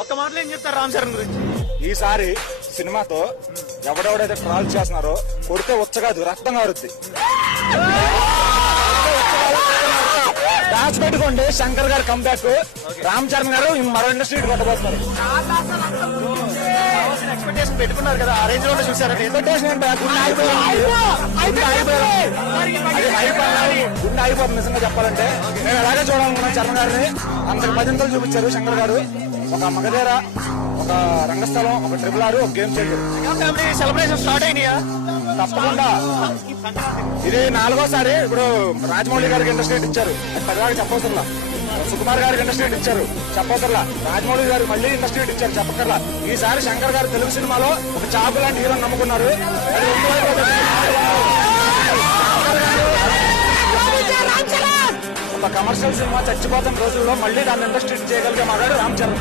ఒక్క మాటలో ఏం చెప్తారు రామ్ చరణ్ గురించి? ఈసారి సినిమాతో ఎవడెవడైతే ట్రాల్ చేస్తున్నారో కొడితే ఉచ్చగాదు రక్తం కారుద్ది. దాచి పెట్టుకోండి, శంకర్ గారు కంబ్యాక్, రామ్ చరణ్ గారు మరో ఇండస్ట్రీ కొట్టబోతున్నారు. ఎక్స్పెక్టేషన్ పెట్టుకున్నారు కదా, ఆ రేంజ్ లో చూసారంటే ఎక్స్పెక్టేషన్ గుండె అయిపోతుంది. నిజంగా చెప్పాలంటే నేను అలాగే చూడాలనుకున్నాను చరణ్ గారిని. అంతకు పదింతలు చూపించారు శంకర్ గారు. ఒక మగధీర, ఒక రంగస్థలం, ఒక ట్రిపుల్ ఆర్, ఒక గేమ్ చేంజర్. సెలబ్రేషన్ స్టార్ట్ అయినాయా? తప్పకుండా ఇది 4వసారి. ఇప్పుడు రాజమౌళి గారికి ఇండస్ట్రీ ఇచ్చారు, పదివారికి చెప్పవసరలా. సుకుమార్ గారికి ఇండస్ట్రీ ఇచ్చారు, చెప్పవసరలా. రాజమౌళి గారు మళ్ళీ ఇండస్ట్రీ ఇచ్చారు, చెప్పకర్లా. ఈసారి శంకర్ గారు తెలుగు సినిమాలో ఒక చాపు లాంటి హీరో నమ్ముకున్నారు. ఒక కమర్షియల్ సినిమా చచ్చిపోతున్న రోజుల్లో మళ్ళీ దాన్ని ఇండస్ట్రీ చేయగలిగే మగాడు రామ్ చరణ్.